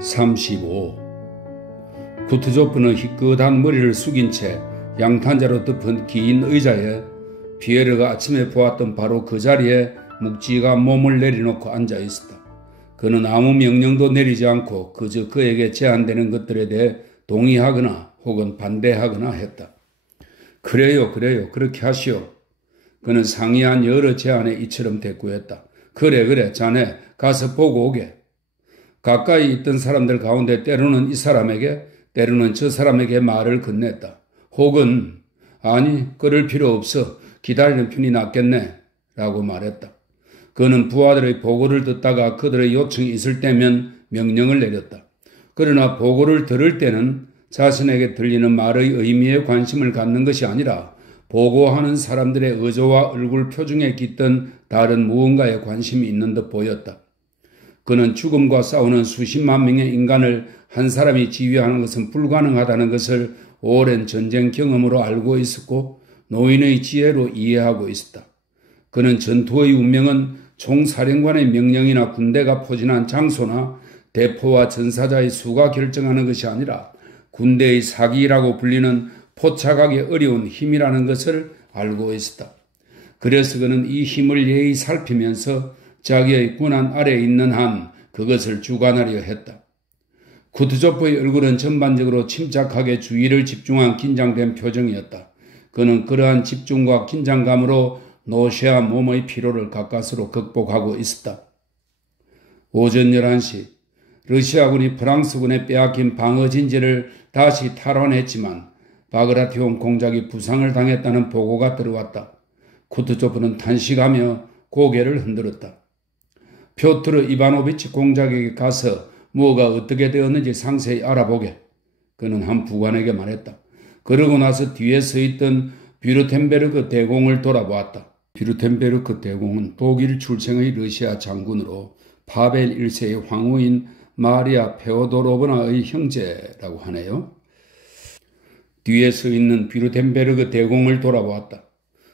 35. 쿠트조프는 희끗한 머리를 숙인 채 양탄자로 덮은 긴 의자에 피에르가 아침에 보았던 바로 그 자리에 묵직한 몸을 내려놓고 앉아 있었다. 그는 아무 명령도 내리지 않고 그저 그에게 제안되는 것들에 대해 동의하거나 혹은 반대하거나 했다. 그래요, 그렇게 하시오. 그는 상의한 여러 제안에 이처럼 대꾸했다. 그래, 자네 가서 보고 오게. 가까이 있던 사람들 가운데 때로는 이 사람에게, 때로는 저 사람에게 말을 건넸다. 혹은 아니, 그럴 필요 없어. 기다리는 편이 낫겠네. 라고 말했다. 그는 부하들의 보고를 듣다가 그들의 요청이 있을 때면 명령을 내렸다. 그러나 보고를 들을 때는 자신에게 들리는 말의 의미에 관심을 갖는 것이 아니라 보고하는 사람들의 의조와 얼굴 표정에 깃든 다른 무언가에 관심이 있는 듯 보였다. 그는 죽음과 싸우는 수십만 명의 인간을 한 사람이 지휘하는 것은 불가능하다는 것을 오랜 전쟁 경험으로 알고 있었고 노인의 지혜로 이해하고 있었다. 그는 전투의 운명은 총사령관의 명령이나 군대가 포진한 장소나 대포와 전사자의 수가 결정하는 것이 아니라 군대의 사기라고 불리는 포착하기 어려운 힘이라는 것을 알고 있었다. 그래서 그는 이 힘을 예의 살피면서 자기의 군한 아래에 있는 한 그것을 주관하려 했다. 쿠트조프의 얼굴은 전반적으로 침착하게 주의를 집중한 긴장된 표정이었다. 그는 그러한 집중과 긴장감으로 노쇠한 몸의 피로를 가까스로 극복하고 있었다. 오전 11시 러시아군이 프랑스군에 빼앗긴 방어진지를 다시 탈환했지만 바그라티온 공작이 부상을 당했다는 보고가 들어왔다. 쿠트조프는 탄식하며 고개를 흔들었다. 표트르 이바노비치 공작에게 가서 뭐가 어떻게 되었는지 상세히 알아보게. 그는 한 부관에게 말했다. 그러고 나서 뒤에 서 있던 뷰르텐베르크 대공을 돌아보았다. 뷰르텐베르크 대공은 독일 출생의 러시아 장군으로 파벨 1세의 황후인 마리아 페오도로브나의 형제라고 하네요. 뒤에 서 있는 뷰르텐베르크 대공을 돌아보았다.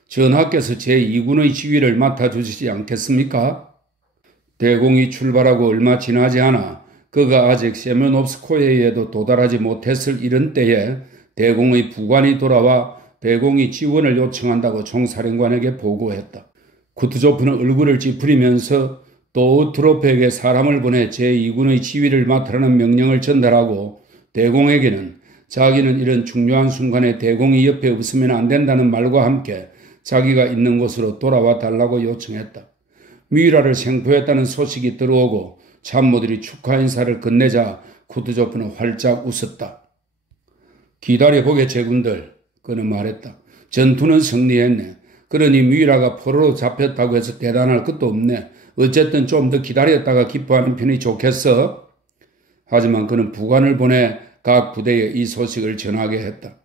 전하께서 제2군의 지휘를 맡아주시지 않겠습니까? 대공이 출발하고 얼마 지나지 않아 그가 아직 세면옵스코에에도 도달하지 못했을 이런 때에 대공의 부관이 돌아와 대공이 지원을 요청한다고 총사령관에게 보고했다. 쿠트조프는 얼굴을 찌푸리면서 또 트로프에게 사람을 보내 제2군의 지휘를 맡으라는 명령을 전달하고 대공에게는 자기는 이런 중요한 순간에 대공이 옆에 없으면 안 된다는 말과 함께 자기가 있는 곳으로 돌아와 달라고 요청했다. 미라를 생포했다는 소식이 들어오고 참모들이 축하 인사를 건네자 쿠트조프는 활짝 웃었다. 기다려보게 제군들, 그는 말했다. 전투는 승리했네. 그러니 미라가 포로로 잡혔다고 해서 대단할 것도 없네. 어쨌든 좀 더 기다렸다가 기뻐하는 편이 좋겠어. 하지만 그는 부관을 보내 각 부대에 이 소식을 전하게 했다.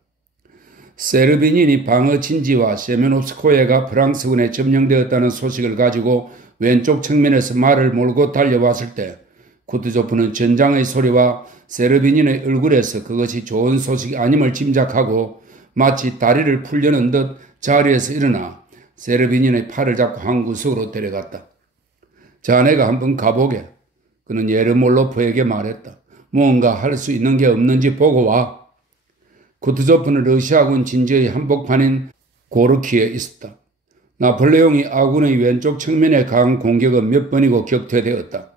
세르비닌이 방어 진지와 세메노프스코예가 프랑스군에 점령되었다는 소식을 가지고 왼쪽 측면에서 말을 몰고 달려왔을 때 쿠트조프는 전장의 소리와 세르비닌의 얼굴에서 그것이 좋은 소식이 아님을 짐작하고 마치 다리를 풀려는 듯 자리에서 일어나 세르비닌의 팔을 잡고 한 구석으로 데려갔다. 자네가 한번 가보게. 그는 예르몰로프에게 말했다. 뭔가 할 수 있는 게 없는지 보고 와. 쿠트조프는 러시아군 진지의 한복판인 고르키에 있었다. 나폴레옹이 아군의 왼쪽 측면에 강한 공격은 몇 번이고 격퇴되었다.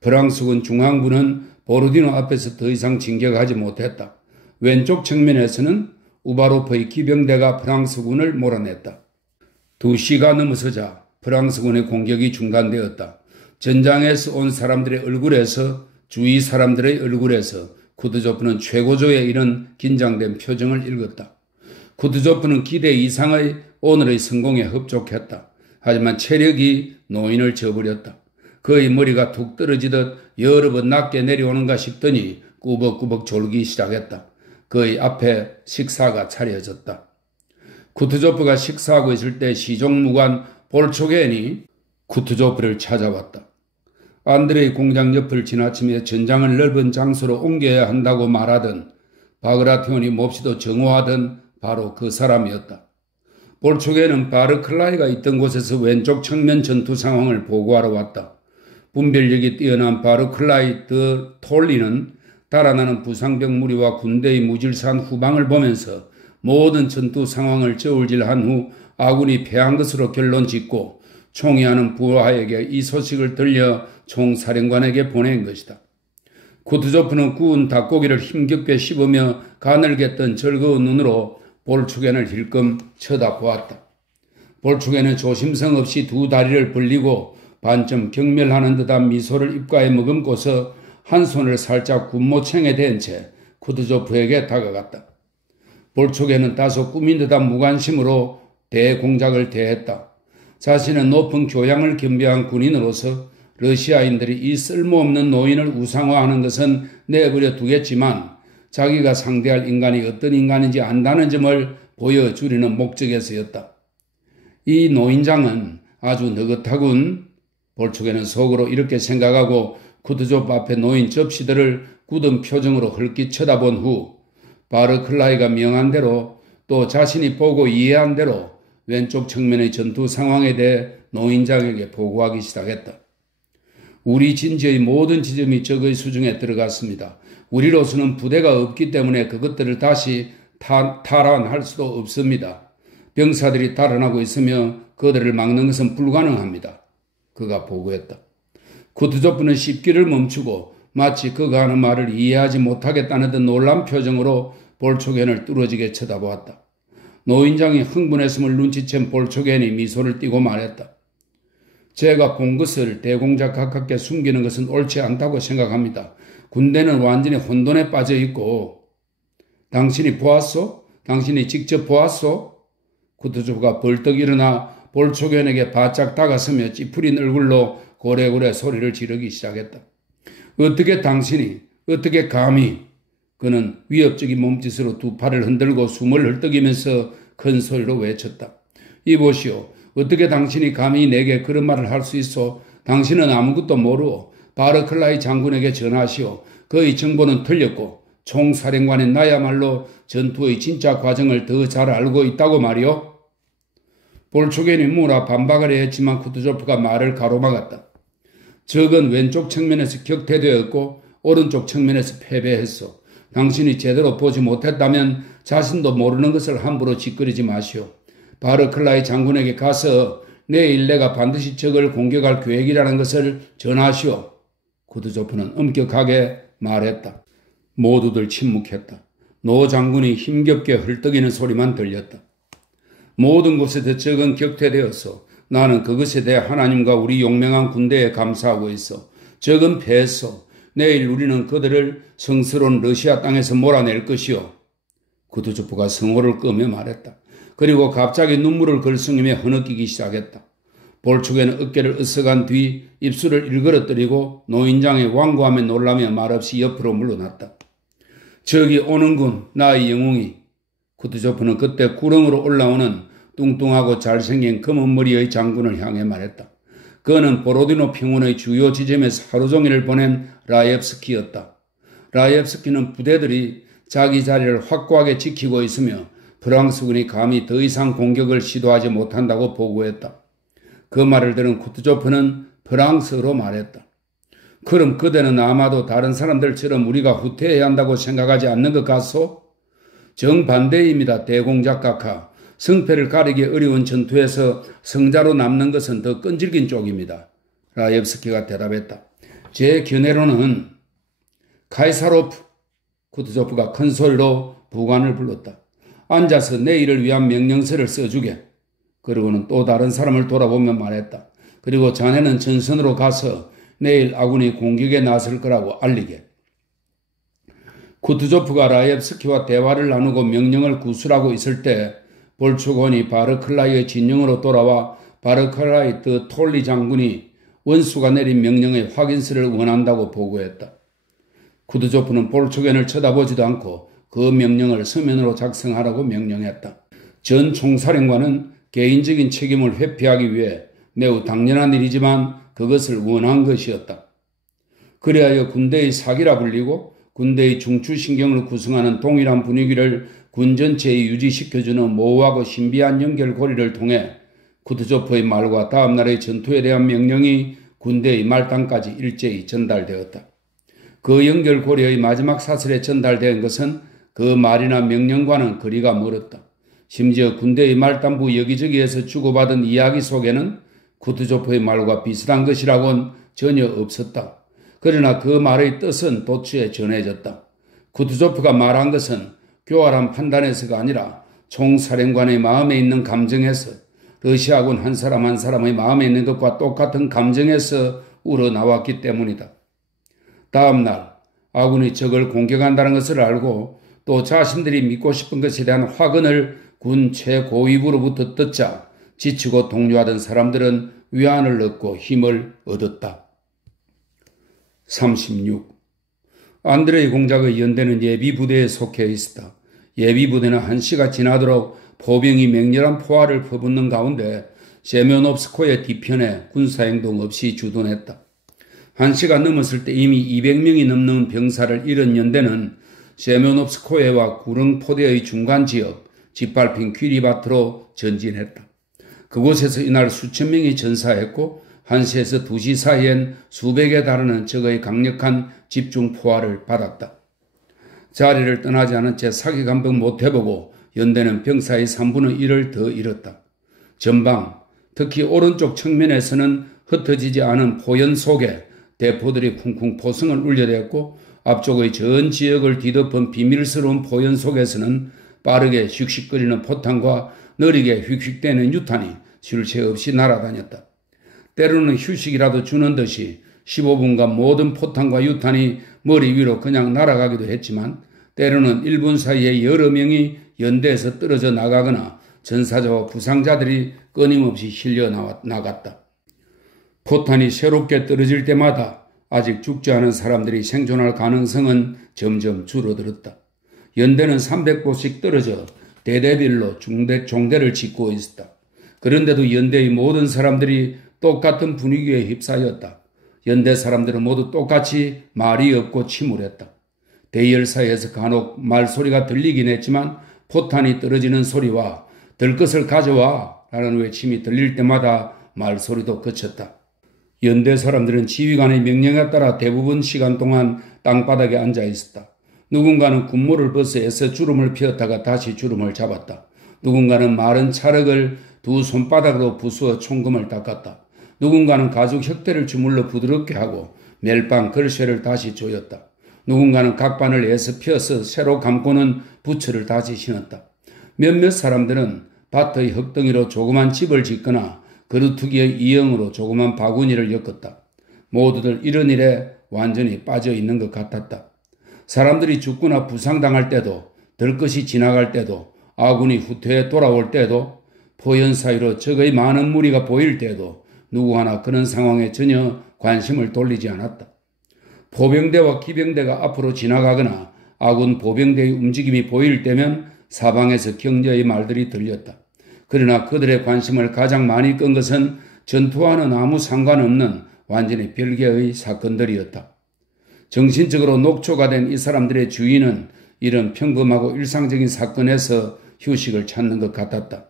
프랑스군 중앙부는 보르디노 앞에서 더 이상 진격하지 못했다. 왼쪽 측면에서는 우바로프의 기병대가 프랑스군을 몰아냈다. 2시가 넘어서자 프랑스군의 공격이 중단되었다. 전장에서 온 사람들의 얼굴에서 주위 사람들의 얼굴에서 쿠트조프는 최고조에 이른 긴장된 표정을 읽었다. 쿠트조프는 기대 이상의 오늘의 성공에 흡족했다. 하지만 체력이 노인을 저버렸다. 그의 머리가 툭 떨어지듯 여러 번 낮게 내려오는가 싶더니 꾸벅꾸벅 졸기 시작했다. 그의 앞에 식사가 차려졌다. 쿠트조프가 식사하고 있을 때 시종무관 볼초겐이 쿠트조프를 찾아왔다. 안드레이 공장 옆을 지나치며 전장을 넓은 장소로 옮겨야 한다고 말하던 바그라티온이 몹시도 정오하던 바로 그 사람이었다. 볼초겐은 바르클라이가 있던 곳에서 왼쪽 측면 전투 상황을 보고하러 왔다. 분별력이 뛰어난 바르클라이 더 톨리는 달아나는 부상병 무리와 군대의 무질서한 후방을 보면서 모든 전투 상황을 저울질한 후 아군이 패한 것으로 결론 짓고 총의하는 부하에게 이 소식을 들려 총사령관에게 보낸 것이다. 쿠투조프는 구운 닭고기를 힘겹게 씹으며 가늘게 뜬 즐거운 눈으로 볼초겐을 힐끔 쳐다보았다. 볼초겐은 조심성 없이 두 다리를 벌리고 반쯤 경멸하는 듯한 미소를 입가에 머금고서 한 손을 살짝 군모챙에 댄 채 쿠투조프에게 다가갔다. 볼초겐은 다소 꾸민 듯한 무관심으로 대공작을 대했다. 자신은 높은 교양을 겸비한 군인으로서 러시아인들이 이 쓸모없는 노인을 우상화하는 것은 내버려 두겠지만 자기가 상대할 인간이 어떤 인간인지 안다는 점을 보여주려는 목적에서였다. 이 노인장은 아주 느긋하군. 볼초겐은 속으로 이렇게 생각하고 쿠투조프 앞에 놓인 접시들을 굳은 표정으로 헐깃 쳐다본 후 바르클라이가 명한 대로 또 자신이 보고 이해한 대로 왼쪽 측면의 전투 상황에 대해 노인장에게 보고하기 시작했다. 우리 진지의 모든 지점이 적의 수중에 들어갔습니다. 우리로서는 부대가 없기 때문에 그것들을 다시 탈환할 수도 없습니다. 병사들이 달아나고 있으며 그들을 막는 것은 불가능합니다. 그가 보고했다. 쿠투조프는 씹기를 멈추고 마치 그가 하는 말을 이해하지 못하겠다는 듯 놀란 표정으로 볼초겐을 뚫어지게 쳐다보았다. 노인장이 흥분했음을 눈치챈 볼초겐이 미소를 띠고 말했다. 제가 본 것을 대공작 가깝게 숨기는 것은 옳지 않다고 생각합니다. 군대는 완전히 혼돈에 빠져 있고. 당신이 보았소? 당신이 직접 보았소? 쿠투조프가 벌떡 일어나 볼초겐에게 바짝 다가서며 찌푸린 얼굴로 고래고래 소리를 지르기 시작했다. 어떻게 당신이, 어떻게 감히? 그는 위협적인 몸짓으로 두 팔을 흔들고 숨을 헐떡이면서 큰 소리로 외쳤다. 이보시오. 어떻게 당신이 감히 내게 그런 말을 할 수 있어? 당신은 아무것도 모르고 바르클라이 장군에게 전하시오. 그의 정보는 틀렸고 총사령관인 나야말로 전투의 진짜 과정을 더 잘 알고 있다고 말이오. 볼초겐이 무라 반박을 했지만 쿠투조프가 말을 가로막았다. 적은 왼쪽 측면에서 격퇴되었고 오른쪽 측면에서 패배했어. 당신이 제대로 보지 못했다면 자신도 모르는 것을 함부로 짓거리지 마시오. 바르클라이 장군에게 가서 내일 내가 반드시 적을 공격할 계획이라는 것을 전하시오. 쿠투조프는 엄격하게 말했다. 모두들 침묵했다. 노 장군이 힘겹게 헐떡이는 소리만 들렸다. 모든 곳에서 적은 격퇴되어서 나는 그것에 대해 하나님과 우리 용맹한 군대에 감사하고 있어. 적은 패했어. 내일 우리는 그들을 성스러운 러시아 땅에서 몰아낼 것이오. 쿠투조프가 성호를 끄며 말했다. 그리고 갑자기 눈물을 글썽이며 흐느끼기 시작했다. 볼초겐은 어깨를 으쓱한 뒤 입술을 일그러뜨리고 노인장의 완고함에 놀라며 말없이 옆으로 물러났다. 저기 오는군, 나의 영웅이. 쿠투조프는 그때 구렁으로 올라오는 뚱뚱하고 잘생긴 검은 머리의 장군을 향해 말했다. 그는 보로디노 평원의 주요 지점에서 하루 종일 보낸 라옙스키였다. 라옙스키는 부대들이 자기 자리를 확고하게 지키고 있으며 프랑스군이 감히 더 이상 공격을 시도하지 못한다고 보고했다. 그 말을 들은 쿠투조프는 프랑스어로 말했다. 그럼 그대는 아마도 다른 사람들처럼 우리가 후퇴해야 한다고 생각하지 않는 것 같소? 정반대입니다. 대공작 각하. 승패를 가리기 어려운 전투에서 승자로 남는 것은 더 끈질긴 쪽입니다. 라옙스키가 대답했다. 제 견해로는 카이사로프. 쿠투조프가 큰 소리로 부관을 불렀다. 앉아서 내일을 위한 명령서를 써주게. 그러고는 또 다른 사람을 돌아보며 말했다. 그리고 자네는 전선으로 가서 내일 아군이 공격에 나설 거라고 알리게. 쿠투조프가 라옙스키와 대화를 나누고 명령을 구술하고 있을 때 볼초겐이 바르클라이의 진영으로 돌아와 바르클라이 더 톨리 장군이 원수가 내린 명령의 확인서를 원한다고 보고했다. 쿠투조프는 볼초겐을 쳐다보지도 않고 그 명령을 서면으로 작성하라고 명령했다. 전 총사령관은 개인적인 책임을 회피하기 위해 매우 당연한 일이지만 그것을 원한 것이었다. 그리하여 군대의 사기라 불리고 군대의 중추신경을 구성하는 동일한 분위기를 군 전체에 유지시켜주는 모호하고 신비한 연결고리를 통해 쿠투조프의 말과 다음날의 전투에 대한 명령이 군대의 말단까지 일제히 전달되었다. 그 연결고리의 마지막 사설에 전달된 것은 그 말이나 명령과는 거리가 멀었다. 심지어 군대의 말단부 여기저기에서 주고받은 이야기 속에는 쿠투조프의 말과 비슷한 것이라고는 전혀 없었다. 그러나 그 말의 뜻은 도처에 전해졌다. 쿠투조프가 말한 것은 교활한 판단에서가 아니라 총사령관의 마음에 있는 감정에서, 러시아군 한 사람 한 사람의 마음에 있는 것과 똑같은 감정에서 우러나왔기 때문이다. 다음 날 아군이 적을 공격한다는 것을 알고 또 자신들이 믿고 싶은 것에 대한 확언을 군 최고위부로부터 듣자 지치고 동요하던 사람들은 위안을 얻고 힘을 얻었다. 36. 안드레이 공작의 연대는 예비부대에 속해 있었다. 예비부대는 1시가 지나도록 포병이 맹렬한 포화를 퍼붓는 가운데 세면옵스코의 뒤편에 군사행동 없이 주둔했다. 1시가 넘었을 때 이미 200명이 넘는 병사를 잃은 연대는 세면옵스코에와 구릉포대의 중간 지역 짓밟힌 귀리밭으로 전진했다. 그곳에서 이날 수천 명이 전사했고 1시에서 2시 사이엔 수백에 달하는 적의 강력한 집중 포화를 받았다. 자리를 떠나지 않은 채 사기 감독 못 해보고 연대는 병사의 3분의 1을 더 잃었다. 전방, 특히 오른쪽 측면에서는 흩어지지 않은 포연 속에 대포들이 쿵쿵 포성을 울려댔고 앞쪽의 전 지역을 뒤덮은 비밀스러운 포연 속에서는 빠르게 슉슉거리는 포탄과 느리게 휙휙대는 유탄이 쉴 새 없이 날아다녔다. 때로는 휴식이라도 주는 듯이 15분간 모든 포탄과 유탄이 머리 위로 그냥 날아가기도 했지만 때로는 1분 사이에 여러 명이 연대에서 떨어져 나가거나 전사자와 부상자들이 끊임없이 실려 나갔다. 포탄이 새롭게 떨어질 때마다 아직 죽지 않은 사람들이 생존할 가능성은 점점 줄어들었다. 연대는 300보씩 떨어져 대대별로 종대를 짓고 있었다. 그런데도 연대의 모든 사람들이 똑같은 분위기에 휩싸였다. 연대 사람들은 모두 똑같이 말이 없고 침울했다. 대열 사이에서 간혹 말소리가 들리긴 했지만 포탄이 떨어지는 소리와 들 것을 가져와 라는 외침이 들릴 때마다 말소리도 그쳤다. 연대 사람들은 지휘관의 명령에 따라 대부분 시간 동안 땅바닥에 앉아 있었다. 누군가는 군모를 벗어 애써 주름을 펴었다가 다시 주름을 잡았다. 누군가는 마른 찰흙을 두 손바닥으로 부수어 총금을 닦았다. 누군가는 가죽 혁대를 주물러 부드럽게 하고 멜빵 걸쇠를 다시 조였다. 누군가는 각반을 애써 펴서 새로 감고는 부츠를 다시 신었다. 몇몇 사람들은 밭의 흙덩이로 조그만 집을 짓거나 그루트기의 이형으로 조그만 바구니를 엮었다. 모두들 이런 일에 완전히 빠져 있는 것 같았다. 사람들이 죽거나 부상당할 때도, 들것이 지나갈 때도, 아군이 후퇴해 돌아올 때도, 포연 사이로 적의 많은 무리가 보일 때도 누구 하나 그런 상황에 전혀 관심을 돌리지 않았다. 포병대와 기병대가 앞으로 지나가거나 아군 보병대의 움직임이 보일 때면 사방에서 격려의 말들이 들렸다. 그러나 그들의 관심을 가장 많이 끈 것은 전투와는 아무 상관없는 완전히 별개의 사건들이었다. 정신적으로 녹초가 된 이 사람들의 주인은 이런 평범하고 일상적인 사건에서 휴식을 찾는 것 같았다.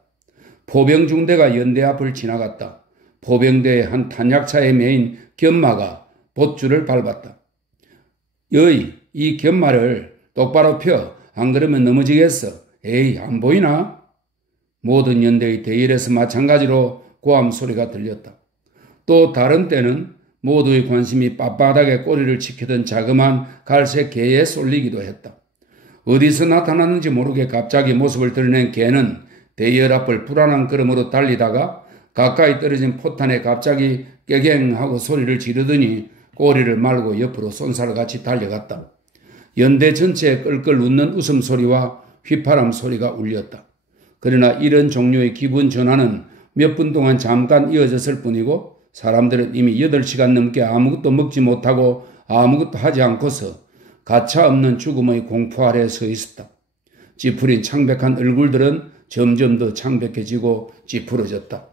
포병중대가 연대 앞을 지나갔다. 포병대의 한 탄약차에 매인 견마가 봇줄을 밟았다. 여이, 이 견마를 똑바로 펴. 안 그러면 넘어지겠어. 에이, 안 보이나? 모든 연대의 대열에서 마찬가지로 고함 소리가 들렸다. 또 다른 때는 모두의 관심이 빳빳하게 꼬리를 치켜던 자그마한 갈색 개에 쏠리기도 했다. 어디서 나타났는지 모르게 갑자기 모습을 드러낸 개는 대열 앞을 불안한 걸음으로 달리다가 가까이 떨어진 포탄에 갑자기 깨갱하고 소리를 지르더니 꼬리를 말고 옆으로 쏜살같이 달려갔다. 연대 전체에 끌끌 웃는 웃음소리와 휘파람 소리가 울렸다. 그러나 이런 종류의 기분 전환은 몇 분 동안 잠깐 이어졌을 뿐이고 사람들은 이미 8시간 넘게 아무것도 먹지 못하고 아무것도 하지 않고서 가차없는 죽음의 공포 아래 서 있었다. 찌푸린 창백한 얼굴들은 점점 더 창백해지고 찌푸러졌다.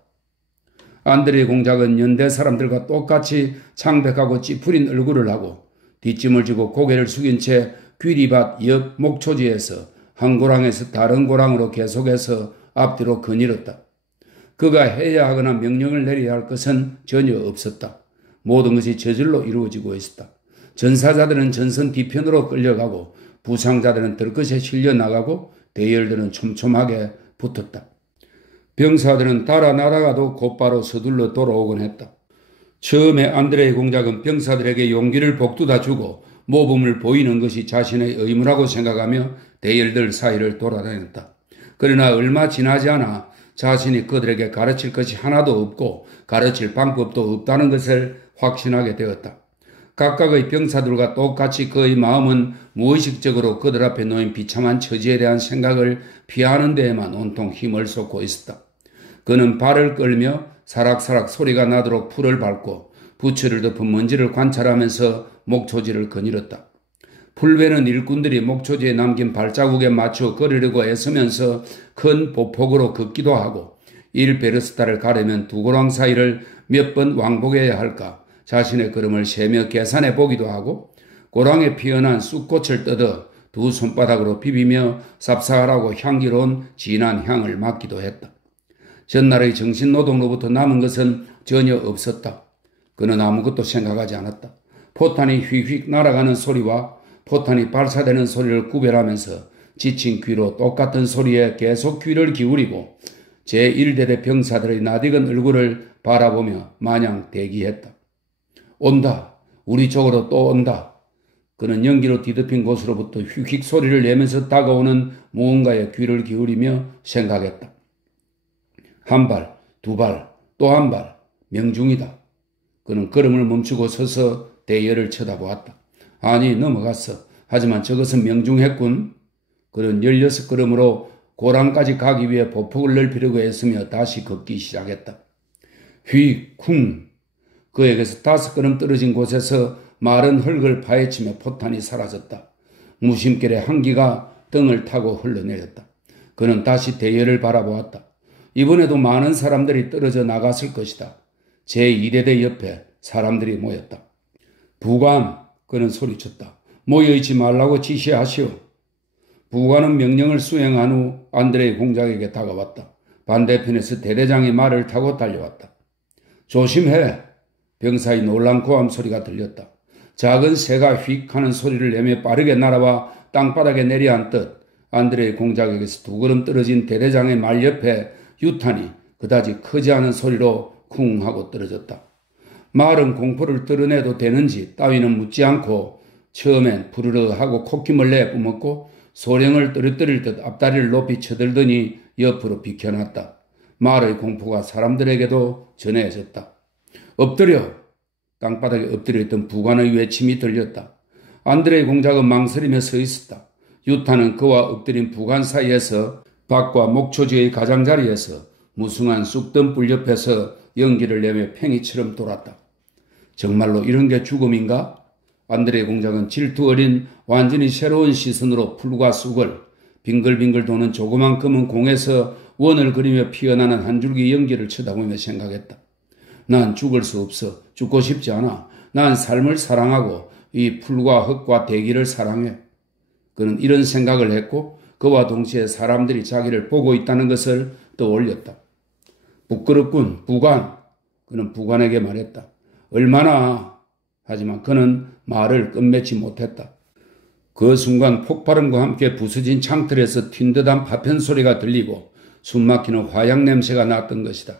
안드레이 공작은 연대 사람들과 똑같이 창백하고 찌푸린 얼굴을 하고 뒷짐을 지고 고개를 숙인 채 귀리밭 옆 목초지에서 한 고랑에서 다른 고랑으로 계속해서 앞뒤로 거닐었다. 그가 해야 하거나 명령을 내려야 할 것은 전혀 없었다. 모든 것이 저절로 이루어지고 있었다. 전사자들은 전선 뒤편으로 끌려가고 부상자들은 들것에 실려 나가고 대열들은 촘촘하게 붙었다. 병사들은 달아나다가도 곧바로 서둘러 돌아오곤 했다. 처음에 안드레이 공작은 병사들에게 용기를 북돋아 주고 모범을 보이는 것이 자신의 의무라고 생각하며 대열들 사이를 돌아다녔다. 그러나 얼마 지나지 않아 자신이 그들에게 가르칠 것이 하나도 없고 가르칠 방법도 없다는 것을 확신하게 되었다. 각각의 병사들과 똑같이 그의 마음은 무의식적으로 그들 앞에 놓인 비참한 처지에 대한 생각을 피하는 데에만 온통 힘을 쏟고 있었다. 그는 발을 끌며 사락사락 소리가 나도록 풀을 밟고 부츠를 덮은 먼지를 관찰하면서 목초지를 거닐었다. 풀베는 일꾼들이 목초지에 남긴 발자국에 맞춰 걸으려고 애쓰면서 큰 보폭으로 걷기도 하고 1베르스타를 가려면 두 고랑 사이를 몇 번 왕복해야 할까 자신의 걸음을 세며 계산해 보기도 하고 고랑에 피어난 쑥꽃을 뜯어 두 손바닥으로 비비며 쌉싸하고 향기로운 진한 향을 맡기도 했다. 전날의 정신노동로부터 남은 것은 전혀 없었다. 그는 아무것도 생각하지 않았다. 포탄이 휙휙 날아가는 소리와 포탄이 발사되는 소리를 구별하면서 지친 귀로 똑같은 소리에 계속 귀를 기울이고 제1대대 병사들의 낯익은 얼굴을 바라보며 마냥 대기했다. 온다. 우리 쪽으로 또 온다. 그는 연기로 뒤덮인 곳으로부터 휙휙 소리를 내면서 다가오는 무언가에 귀를 기울이며 생각했다. 한 발, 두 발, 또 한 발, 명중이다. 그는 걸음을 멈추고 서서 대열을 쳐다보았다. 아니, 넘어갔어. 하지만 저것은 명중했군. 그는 16걸음으로 고랑까지 가기 위해 보폭을 넓히려고 애쓰며 다시 걷기 시작했다. 휙, 쿵. 그에게서 5걸음 떨어진 곳에서 마른 흙을 파헤치며 포탄이 사라졌다. 무심결에 한기가 등을 타고 흘러내렸다. 그는 다시 대열을 바라보았다. 이번에도 많은 사람들이 떨어져 나갔을 것이다. 제2대대 옆에 사람들이 모였다. 부관, 그는 소리쳤다. 모여있지 말라고 지시하시오. 부관은 명령을 수행한 후 안드레이 공작에게 다가왔다. 반대편에서 대대장이 말을 타고 달려왔다. 조심해. 병사의 놀란 고함 소리가 들렸다. 작은 새가 휙 하는 소리를 내며 빠르게 날아와 땅바닥에 내려앉듯 안드레이 공작에게서 2걸음 떨어진 대대장의 말 옆에 유탄이 그다지 크지 않은 소리로 쿵 하고 떨어졌다. 말은 공포를 드러내도 되는지 따위는 묻지 않고 처음엔 부르르 하고 콧김을 내뿜었고 소령을 떨어뜨릴 듯 앞다리를 높이 쳐들더니 옆으로 비켜났다. 말의 공포가 사람들에게도 전해졌다. 엎드려! 땅바닥에 엎드려 있던 부관의 외침이 들렸다. 안드레이 공작은 망설이며 서 있었다. 유타는 그와 엎드린 부관 사이에서 밭과 목초지의 가장자리에서 무숭한 쑥덤불 옆에서 연기를 내며 팽이처럼 돌았다. 정말로 이런 게 죽음인가? 안드레이 공작은 질투 어린 완전히 새로운 시선으로 풀과 쑥을 빙글빙글 도는 조그만 검은 공에서 원을 그리며 피어나는 한 줄기 연기를 쳐다보며 생각했다. 난 죽을 수 없어. 죽고 싶지 않아. 난 삶을 사랑하고 이 풀과 흙과 대기를 사랑해. 그는 이런 생각을 했고 그와 동시에 사람들이 자기를 보고 있다는 것을 떠올렸다. 부끄럽군, 부관. 그는 부관에게 말했다. 얼마나? 하지만 그는 말을 끝맺지 못했다. 그 순간 폭발음과 함께 부서진 창틀에서 튄 듯한 파편 소리가 들리고 숨막히는 화약 냄새가 났던 것이다.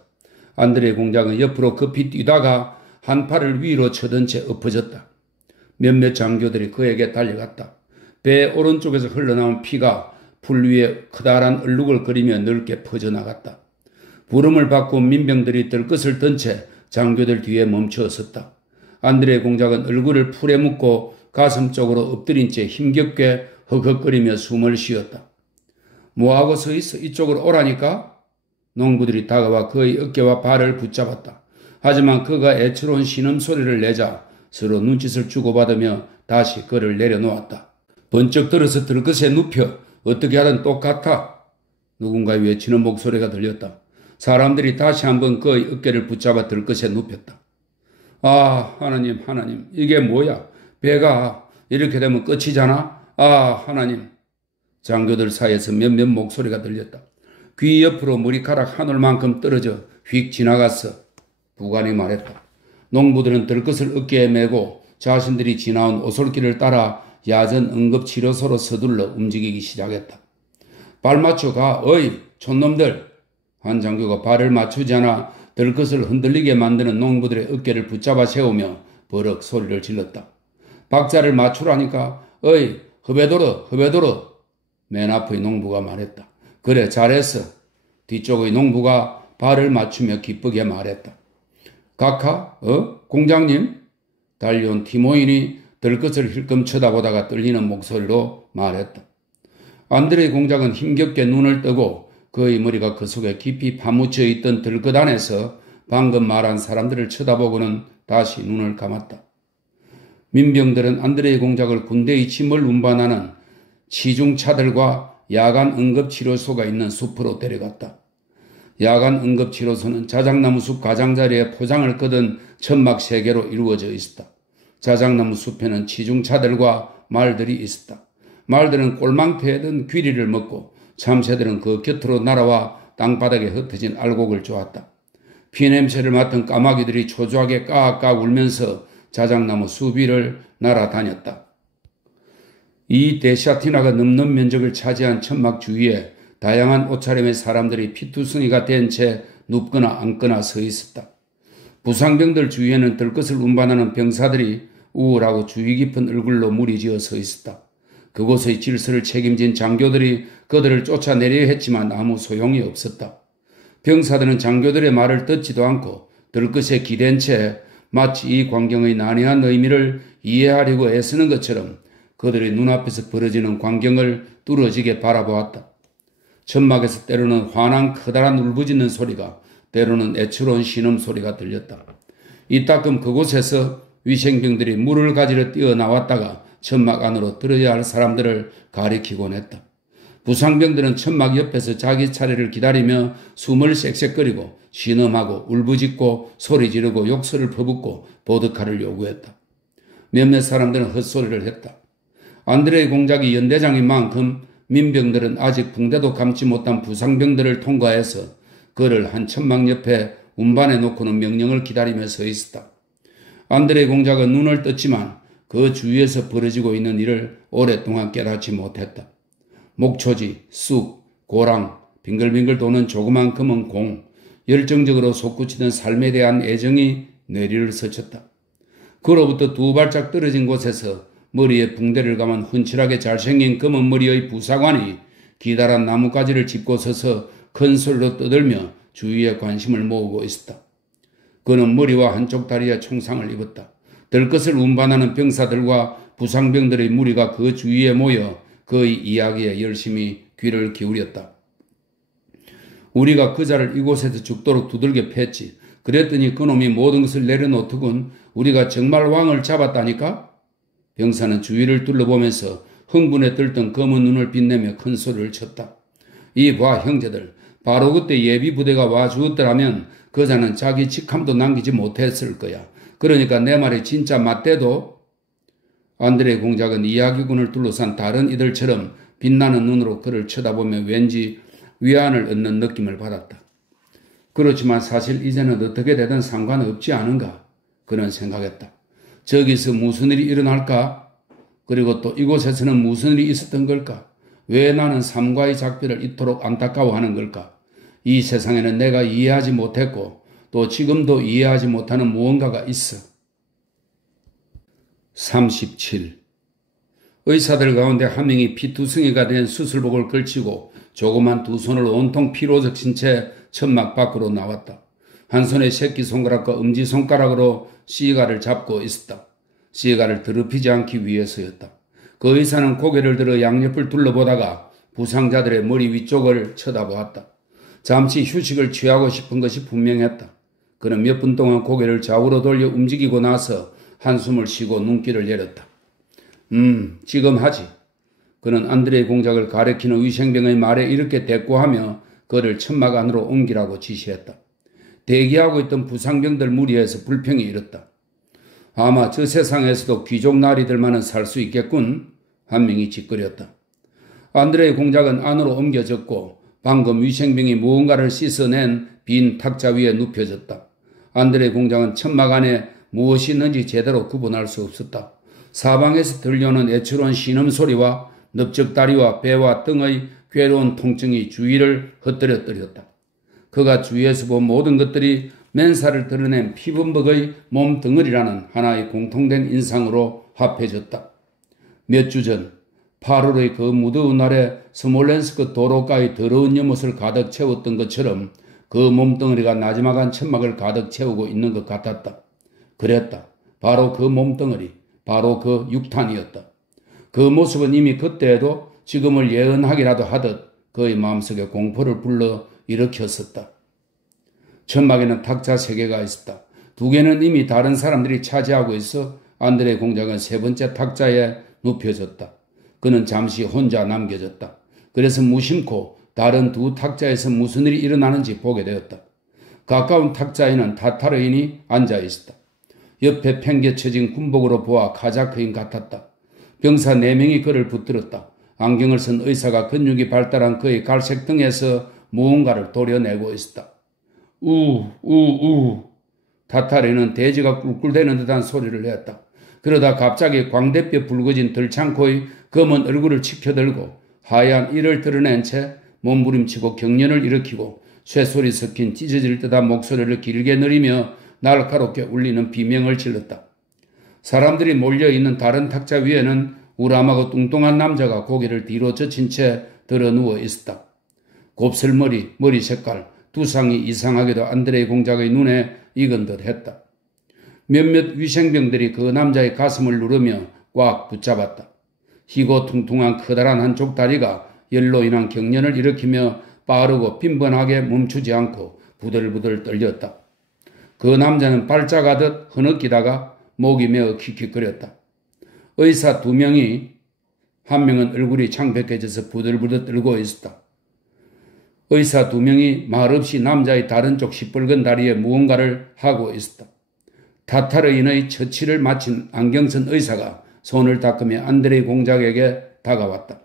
안드레이 공작은 옆으로 급히 뛰다가 한 팔을 위로 쳐든 채 엎어졌다. 몇몇 장교들이 그에게 달려갔다. 배 오른쪽에서 흘러나온 피가 풀 위에 커다란 얼룩을 그리며 넓게 퍼져나갔다. 부름을 받고 민병들이 들것을 든 채 장교들 뒤에 멈춰 섰다. 안드레이 공작은 얼굴을 풀에 묶고 가슴 쪽으로 엎드린 채 힘겹게 헉헉거리며 숨을 쉬었다. 뭐하고 서 있어? 이쪽으로 오라니까? 농부들이 다가와 그의 어깨와 발을 붙잡았다. 하지만 그가 애처로운 신음소리를 내자 서로 눈짓을 주고받으며 다시 그를 내려놓았다. 번쩍 들어서 들것에 눕혀 어떻게 하든 똑같아. 누군가의 외치는 목소리가 들렸다. 사람들이 다시 한번 그의 어깨를 붙잡아 들것에 눕혔다. 아, 하나님, 하나님, 이게 뭐야? 배가 이렇게 되면 끝이잖아? 아, 하나님. 장교들 사이에서 몇몇 목소리가 들렸다. 귀 옆으로 머리카락 한 올만큼 떨어져 휙 지나갔어. 부관이 말했다. 농부들은 들것을 어깨에 메고 자신들이 지나온 오솔길을 따라 야전 응급치료소로 서둘러 움직이기 시작했다. 발 맞춰 가, 어이, 촌놈들! 한 장교가 발을 맞추지 않아 들것을 흔들리게 만드는 농부들의 어깨를 붙잡아 세우며 버럭 소리를 질렀다. 박자를 맞추라니까, 어이, 허베도러. 맨 앞의 농부가 말했다. 그래, 잘했어. 뒤쪽의 농부가 발을 맞추며 기쁘게 말했다. 각하, 공장님? 달려온 티모인이 들것을 힐끔 쳐다보다가 떨리는 목소리로 말했다. 안드레이 공장은 힘겹게 눈을 뜨고 그의 머리가 그 속에 깊이 파묻혀 있던 들것 안에서 방금 말한 사람들을 쳐다보고는 다시 눈을 감았다. 민병들은 안드레이 공장을 군대의 짐을 운반하는 치중차들과 야간 응급치료소가 있는 숲으로 데려갔다. 야간 응급치료소는 자작나무 숲 가장자리에 포장을 끄던 천막 3개로 이루어져 있었다. 자작나무 숲에는 치중차들과 말들이 있었다. 말들은 꼴망패에 든 귀리를 먹고 참새들은 그 곁으로 날아와 땅바닥에 흩어진 알곡을 쪼았다. 피냄새를 맡은 까마귀들이 초조하게 까악까악 울면서 자작나무 숲 위를 날아다녔다. 이 데샤티나가 넘는 면적을 차지한 천막 주위에 다양한 옷차림의 사람들이 피투성이가 된 채 눕거나 앉거나 서 있었다. 부상병들 주위에는 들것을 운반하는 병사들이 우울하고 주의 깊은 얼굴로 무리지어 서 있었다. 그곳의 질서를 책임진 장교들이 그들을 쫓아내려 했지만 아무 소용이 없었다. 병사들은 장교들의 말을 듣지도 않고 들것에 기댄 채 마치 이 광경의 난해한 의미를 이해하려고 애쓰는 것처럼 그들의 눈앞에서 벌어지는 광경을 뚫어지게 바라보았다. 천막에서 때로는 환한 커다란 울부짖는 소리가, 때로는 애처로운 신음소리가 들렸다. 이따금 그곳에서 위생병들이 물을 가지러 뛰어나왔다가 천막 안으로 들어야 할 사람들을 가리키곤 했다. 부상병들은 천막 옆에서 자기 차례를 기다리며 숨을 쌕쌕거리고 신음하고 울부짖고 소리 지르고 욕설을 퍼붓고 보드카를 요구했다. 몇몇 사람들은 헛소리를 했다. 안드레이 공작이 연대장인 만큼 민병들은 아직 붕대도 감지 못한 부상병들을 통과해서 그를 한 천막 옆에 운반해 놓고는 명령을 기다리며 서 있었다. 안드레이 공작은 눈을 떴지만 그 주위에서 벌어지고 있는 일을 오랫동안 깨닫지 못했다. 목초지, 쑥, 고랑, 빙글빙글 도는 조그만 검은 공, 열정적으로 솟구치던 삶에 대한 애정이 뇌리를 스쳤다. 그로부터 2발짝 떨어진 곳에서 머리에 붕대를 감은 훤칠하게 잘생긴 검은 머리의 부사관이 기다란 나뭇가지를 짚고 서서 큰 소리로 떠들며 주위에 관심을 모으고 있었다. 그는 머리와 한쪽 다리에 총상을 입었다. 들것을 운반하는 병사들과 부상병들의 무리가 그 주위에 모여 그의 이야기에 열심히 귀를 기울였다. 우리가 그자를 이곳에서 죽도록 두들겨 팼지. 그랬더니 그놈이 모든 것을 내려놓더군. 우리가 정말 왕을 잡았다니까? 병사는 주위를 둘러보면서 흥분에 들던 검은 눈을 빛내며 큰 소리를 쳤다. 이 봐 형제들, 바로 그때 예비 부대가 와 주었더라면 그자는 자기 직함도 남기지 못했을 거야. 그러니까 내 말이 진짜 맞대도. 안드레이 공작은 이야기꾼을 둘러싼 다른 이들처럼 빛나는 눈으로 그를 쳐다보며 왠지 위안을 얻는 느낌을 받았다. 그렇지만 사실 이제는 어떻게 되든 상관없지 않은가 그는 생각했다. 저기서 무슨 일이 일어날까? 그리고 또 이곳에서는 무슨 일이 있었던 걸까? 왜 나는 삶과의 작별을 이토록 안타까워하는 걸까? 이 세상에는 내가 이해하지 못했고 또 지금도 이해하지 못하는 무언가가 있어. 37. 의사들 가운데 한 명이 피투성이가 된 수술복을 걸치고 조그만 두 손을 온통 피로 적신 채 천막 밖으로 나왔다. 한 손에 새끼손가락과 엄지손가락으로 시가를 잡고 있었다. 시가를 더럽히지 않기 위해서였다. 그 의사는 고개를 들어 양옆을 둘러보다가 부상자들의 머리 위쪽을 쳐다보았다. 잠시 휴식을 취하고 싶은 것이 분명했다. 그는 몇 분 동안 고개를 좌우로 돌려 움직이고 나서 한숨을 쉬고 눈길을 내렸다. 지금 하지. 그는 안드레이 공작을 가리키는 위생병의 말에 이렇게 대꾸하며 그를 천막 안으로 옮기라고 지시했다. 대기하고 있던 부상병들 무리에서 불평이 일었다. 아마 저 세상에서도 귀족 나리들만은 살 수 있겠군. 한 명이 짓거렸다. 안드레이 공작은 안으로 옮겨졌고 방금 위생병이 무언가를 씻어낸 빈 탁자 위에 눕혀졌다. 안드레이 공작은 천막 안에 무엇이 있는지 제대로 구분할 수 없었다. 사방에서 들려오는 애처로운 신음소리와 넓적다리와 배와 등의 괴로운 통증이 주위를 흩뜨렸다. 그가 주위에서 본 모든 것들이 맨살을 드러낸 피범벅의 몸덩어리라는 하나의 공통된 인상으로 합해졌다. 몇 주 전 8월의 그 무더운 날에 스몰렌스크 도로가의 더러운 연못을 가득 채웠던 것처럼 그 몸덩어리가 나지막한 천막을 가득 채우고 있는 것 같았다. 그랬다. 바로 그 몸덩어리, 바로 그 육탄이었다. 그 모습은 이미 그때에도 지금을 예언하기라도 하듯 그의 마음속에 공포를 불러 일으켰었다. 천막에는 탁자 3개가 있었다. 2개는 이미 다른 사람들이 차지하고 있어 안드레 공작은 3번째 탁자에 눕혀졌다. 그는 잠시 혼자 남겨졌다. 그래서 무심코 다른 2 탁자에서 무슨 일이 일어나는지 보게 되었다. 가까운 탁자에는 타타르인이 앉아 있었다. 옆에 팽개쳐진 군복으로 보아 카자크인 같았다. 병사 4명이 그를 붙들었다. 안경을 쓴 의사가 근육이 발달한 그의 갈색 등에서 무언가를 도려내고 있었다. 우우우. 타타르인은 돼지가 꿀꿀대는 듯한 소리를 냈다. 그러다 갑자기 광대뼈 붉어진 들창코의 검은 얼굴을 치켜들고 하얀 이를 드러낸 채 몸부림치고 경련을 일으키고 쇠소리 섞인 찢어질 듯한 목소리를 길게 내리며 날카롭게 울리는 비명을 질렀다. 사람들이 몰려있는 다른 탁자 위에는 우람하고 뚱뚱한 남자가 고개를 뒤로 젖힌 채 들어 누워 있었다. 곱슬머리, 머리 색깔, 두상이 이상하게도 안드레이 공작의 눈에 익은 듯 했다. 몇몇 위생병들이 그 남자의 가슴을 누르며 꽉 붙잡았다. 희고 퉁퉁한 커다란 한쪽 다리가 열로 인한 경련을 일으키며 빠르고 빈번하게 멈추지 않고 부들부들 떨렸다. 그 남자는 발작하듯 흐느끼다가 목이 메어 킥킥거렸다. 의사 2명이, 한 명은 얼굴이 창백해져서 부들부들 떨고 있었다. 의사 2명이 말없이 남자의 다른 쪽 시뻘건 다리에 무언가를 하고 있었다. 타타르인의 처치를 마친 안경쓴 의사가 손을 닦으며 안드레이 공작에게 다가왔다.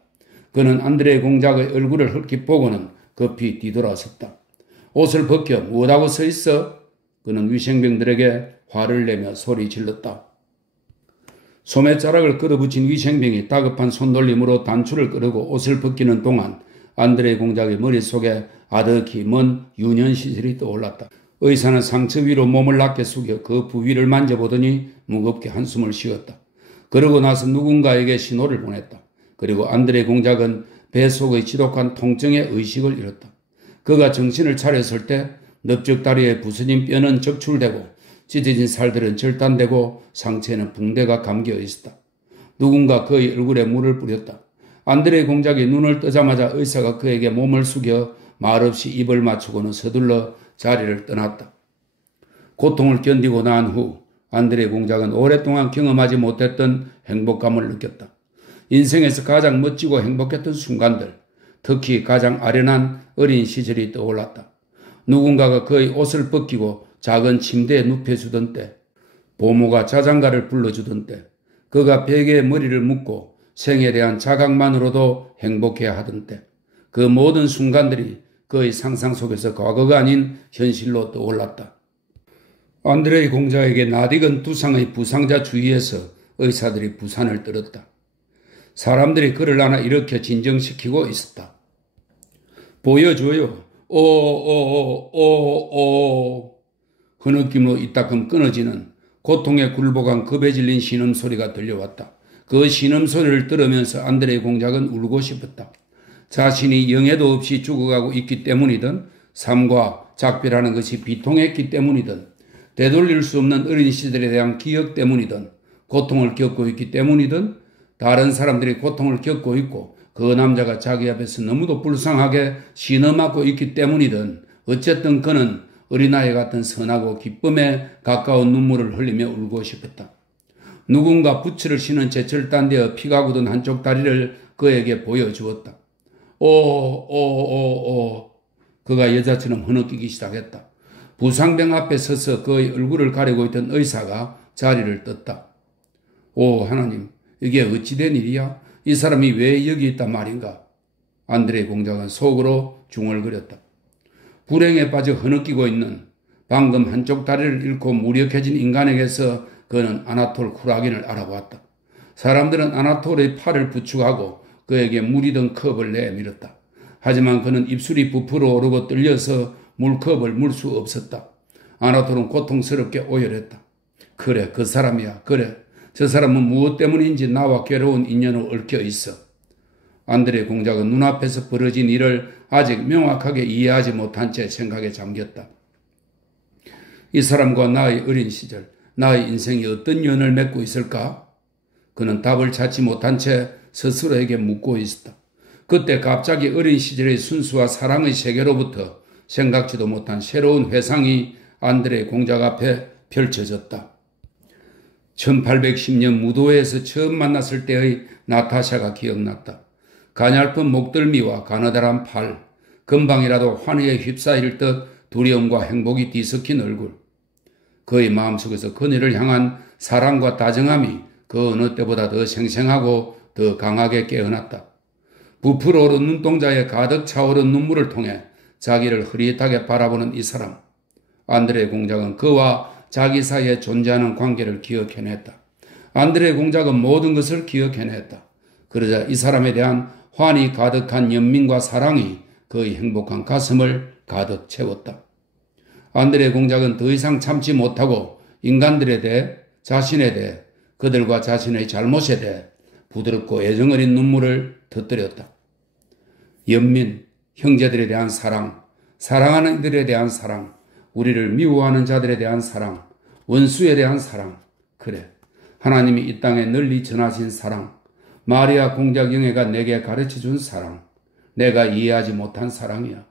그는 안드레이 공작의 얼굴을 헐기 보고는 급히 뒤돌아섰다. 옷을 벗겨 무엇하고 서 있어? 그는 위생병들에게 화를 내며 소리 질렀다. 소매자락을 끌어붙인 위생병이 다급한 손놀림으로 단추를 끌고 옷을 벗기는 동안 안드레이 공작의 머릿속에 아득히 먼 유년 시절이 떠올랐다. 의사는 상처 위로 몸을 낮게 숙여 그 부위를 만져보더니 무겁게 한숨을 쉬었다. 그러고 나서 누군가에게 신호를 보냈다. 그리고 안드레이 공작은 뱃속의 지독한 통증에 의식을 잃었다. 그가 정신을 차렸을 때 넓적다리에 부서진 뼈는 적출되고 찢어진 살들은 절단되고 상체에는 붕대가 감겨 있었다. 누군가 그의 얼굴에 물을 뿌렸다. 안드레이 공작이 눈을 뜨자마자 의사가 그에게 몸을 숙여 말없이 입을 맞추고는 서둘러 자리를 떠났다. 고통을 견디고 난 후 안드레이 공작은 오랫동안 경험하지 못했던 행복감을 느꼈다. 인생에서 가장 멋지고 행복했던 순간들, 특히 가장 아련한 어린 시절이 떠올랐다. 누군가가 그의 옷을 벗기고 작은 침대에 눕혀주던 때, 보모가 자장가를 불러주던 때, 그가 베개에 머리를 묶고 생에 대한 자각만으로도 행복해하던 때, 그 모든 순간들이 그의 상상 속에서 과거가 아닌 현실로 떠올랐다. 안드레이 공작에게 낯익은 두상의 부상자 주위에서 의사들이 부산을 떨었다. 사람들이 그를 안아 일으켜 진정시키고 있었다. 보여줘요. 흐느낌으로 이따금 끊어지는 고통에 굴복한 겁에 질린 신음소리가 들려왔다. 그 신음소리를 들으면서 안드레이 공작은 울고 싶었다. 자신이 영예도 없이 죽어가고 있기 때문이든 삶과 작별하는 것이 비통했기 때문이든 되돌릴 수 없는 어린 시절에 대한 기억 때문이든 고통을 겪고 있기 때문이든 다른 사람들이 고통을 겪고 있고 그 남자가 자기 앞에서 너무도 불쌍하게 신음하고 있기 때문이든 어쨌든 그는 어린아이 같은 선하고 기쁨에 가까운 눈물을 흘리며 울고 싶었다. 누군가 부츠를 신은 채 절단되어 피가 굳은 한쪽 다리를 그에게 보여주었다. 그가 여자처럼 흐느끼기 시작했다. 부상병 앞에 서서 그의 얼굴을 가리고 있던 의사가 자리를 떴다. 오 하나님, 이게 어찌된 일이야? 이 사람이 왜 여기 있단 말인가? 안드레이 공작은 속으로 중얼거렸다. 불행에 빠져 흐느끼고 있는 방금 한쪽 다리를 잃고 무력해진 인간에게서 그는 아나톨 후라긴을 알아보았다. 사람들은 아나톨의 팔을 부축하고 그에게 물이던 컵을 내밀었다. 하지만 그는 입술이 부풀어 오르고 떨려서 물컵을 물 수 없었다. 아나톨은 고통스럽게 오열했다. 그래, 그 사람이야. 그래, 저 사람은 무엇 때문인지 나와 괴로운 인연을 얽혀 있어. 안드레 공작은 눈앞에서 벌어진 일을 아직 명확하게 이해하지 못한 채 생각에 잠겼다. 이 사람과 나의 어린 시절, 나의 인생이 어떤 연을 맺고 있을까? 그는 답을 찾지 못한 채 스스로에게 묻고 있었다. 그때 갑자기 어린 시절의 순수와 사랑의 세계로부터 생각지도 못한 새로운 회상이 안드레 공작 앞에 펼쳐졌다. 1810년 무도회에서 처음 만났을 때의 나타샤가 기억났다. 가냘픈 목덜미와 가느다란 팔, 금방이라도 환희에 휩싸일 듯 두려움과 행복이 뒤섞인 얼굴. 그의 마음속에서 그녀를 향한 사랑과 다정함이 그 어느 때보다 더 생생하고 더 강하게 깨어났다. 부풀어 오른 눈동자에 가득 차오른 눈물을 통해 자기를 흐릿하게 바라보는 이 사람. 안드레 공작은 그와 자기 사이에 존재하는 관계를 기억해냈다. 안드레 공작은 모든 것을 기억해냈다. 그러자 이 사람에 대한 환히 가득한 연민과 사랑이 그의 행복한 가슴을 가득 채웠다. 안드레 공작은 더 이상 참지 못하고 인간들에 대해, 자신에 대해, 그들과 자신의 잘못에 대해 부드럽고 애정어린 눈물을 터뜨렸다. 연민, 형제들에 대한 사랑, 사랑하는 이들에 대한 사랑, 우리를 미워하는 자들에 대한 사랑, 원수에 대한 사랑, 그래, 하나님이 이 땅에 널리 전하신 사랑, 마리아 공작 영예가 내게 가르쳐준 사랑, 내가 이해하지 못한 사랑이야.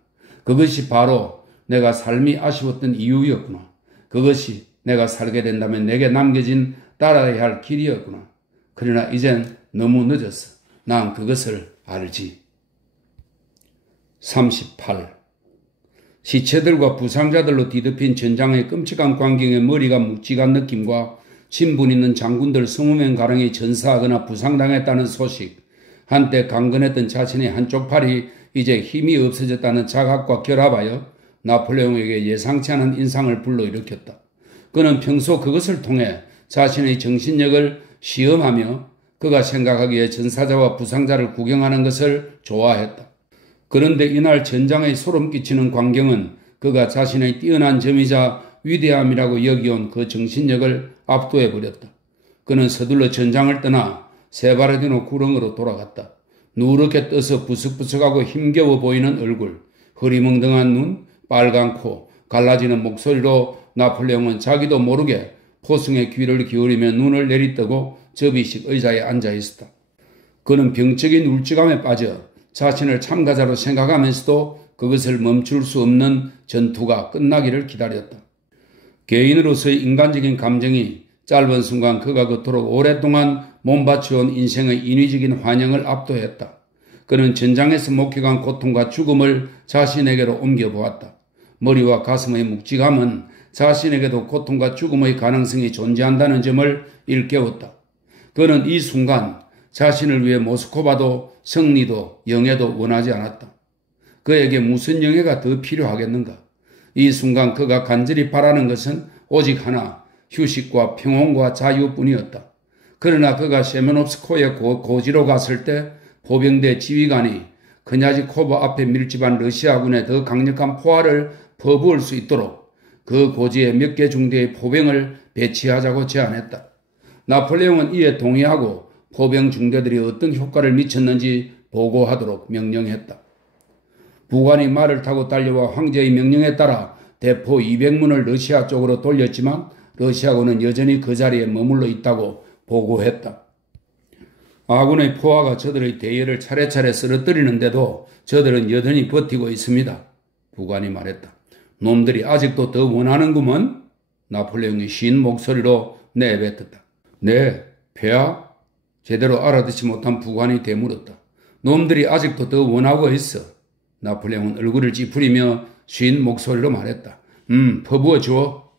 그것이 바로 내가 삶이 아쉬웠던 이유였구나. 그것이 내가 살게 된다면 내게 남겨진 따라야 할 길이었구나. 그러나 이젠 너무 늦었어. 난 그것을 알지. 38. 시체들과 부상자들로 뒤덮인 전장의 끔찍한 광경에 머리가 묵직한 느낌과 친분 있는 장군들 20명가량이 전사하거나 부상당했다는 소식, 한때 강건했던 자신의 한쪽 팔이 이제 힘이 없어졌다는 자각과 결합하여 나폴레옹에게 예상치 않은 인상을 불러일으켰다. 그는 평소 그것을 통해 자신의 정신력을 시험하며 그가 생각하기에 전사자와 부상자를 구경하는 것을 좋아했다. 그런데 이날 전장의 소름 끼치는 광경은 그가 자신의 뛰어난 점이자 위대함이라고 여기온 그 정신력을 압도해버렸다. 그는 서둘러 전장을 떠나 세바르디노 구렁으로 돌아갔다. 누렇게 떠서 부석부석하고 힘겨워 보이는 얼굴, 흐리멍덩한 눈, 빨간 코, 갈라지는 목소리로 나폴레옹은 자기도 모르게 포승의 귀를 기울이며 눈을 내리뜨고 접이식 의자에 앉아 있었다. 그는 병적인 울적함에 빠져 자신을 참가자로 생각하면서도 그것을 멈출 수 없는 전투가 끝나기를 기다렸다. 개인으로서의 인간적인 감정이 짧은 순간 그가 그토록 오랫동안 몸바쳐온 인생의 인위적인 환영을 압도했다. 그는 전장에서 목격한 고통과 죽음을 자신에게로 옮겨보았다. 머리와 가슴의 묵직함은 자신에게도 고통과 죽음의 가능성이 존재한다는 점을 일깨웠다. 그는 이 순간 자신을 위해 모스크바도 승리도 영예도 원하지 않았다. 그에게 무슨 영예가 더 필요하겠는가? 이 순간 그가 간절히 바라는 것은 오직 하나, 휴식과 평온과 자유뿐이었다. 그러나 그가 세메노프스코의 고지로 갔을 때 포병대 지휘관이 크냐지코브 앞에 밀집한 러시아군에 더 강력한 포화를 퍼부을 수 있도록 그 고지에 몇 개 중대의 포병을 배치하자고 제안했다. 나폴레옹은 이에 동의하고 포병 중대들이 어떤 효과를 미쳤는지 보고하도록 명령했다. 부관이 말을 타고 달려와 황제의 명령에 따라 대포 200문을 러시아 쪽으로 돌렸지만 러시아군은 여전히 그 자리에 머물러 있다고 보고했다. 아군의 포화가 저들의 대열을 차례차례 쓰러뜨리는데도 저들은 여전히 버티고 있습니다. 부관이 말했다. 놈들이 아직도 더 원하는구먼? 나폴레옹이 쉰 목소리로 내뱉었다. 네, 폐하? 제대로 알아듣지 못한 부관이 되물었다. 놈들이 아직도 더 원하고 있어. 나폴레옹은 얼굴을 찌푸리며 쉰 목소리로 말했다. 퍼부어줘.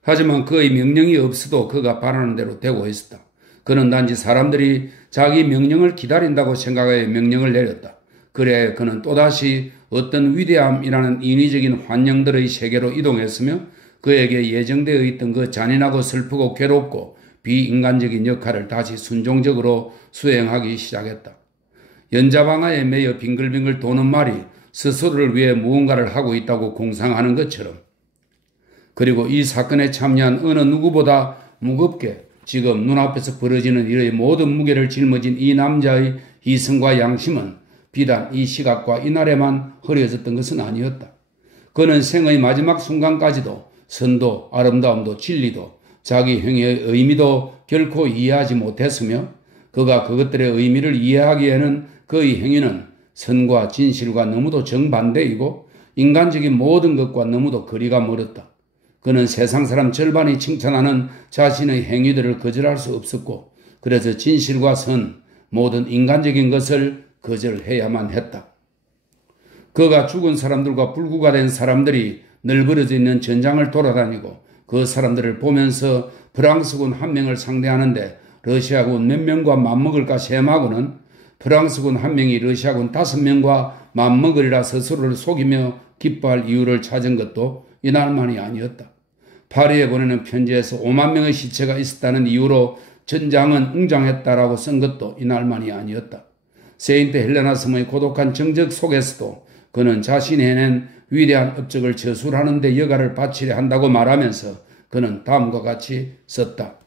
하지만 그의 명령이 없어도 그가 바라는 대로 되고 있었다. 그는 단지 사람들이 자기 명령을 기다린다고 생각하여 명령을 내렸다. 그래 그는 또다시 어떤 위대함이라는 인위적인 환영들의 세계로 이동했으며 그에게 예정되어 있던 그 잔인하고 슬프고 괴롭고 비인간적인 역할을 다시 순종적으로 수행하기 시작했다. 연자방아에 매여 빙글빙글 도는 말이 스스로를 위해 무언가를 하고 있다고 공상하는 것처럼, 그리고 이 사건에 참여한 어느 누구보다 무겁게 지금 눈앞에서 벌어지는 일의 모든 무게를 짊어진 이 남자의 이성과 양심은 비단 이 시각과 이날에만 흐려졌던 것은 아니었다. 그는 생의 마지막 순간까지도 선도, 아름다움도, 진리도, 자기 행위의 의미도 결코 이해하지 못했으며, 그가 그것들의 의미를 이해하기에는 그의 행위는 선과 진실과 너무도 정반대이고 인간적인 모든 것과 너무도 거리가 멀었다. 그는 세상 사람 절반이 칭찬하는 자신의 행위들을 거절할 수 없었고, 그래서 진실과 선, 모든 인간적인 것을 거절해야만 했다. 그가 죽은 사람들과 불구가 된 사람들이 널브러져 있는 전장을 돌아다니고 그 사람들을 보면서 프랑스군 한 명을 상대하는데 러시아군 몇 명과 맞먹을까 셈하고는 프랑스군 한 명이 러시아군 5명과 맞먹으리라 스스로를 속이며 기뻐할 이유를 찾은 것도 이날만이 아니었다. 파리에 보내는 편지에서 5만 명의 시체가 있었다는 이유로 전장은 웅장했다라고 쓴 것도 이날만이 아니었다. 세인트 헬레나 섬의 고독한 정적 속에서도 그는 자신이 해낸 위대한 업적을 저술하는 데 여가를 바치려 한다고 말하면서 그는 다음과 같이 썼다.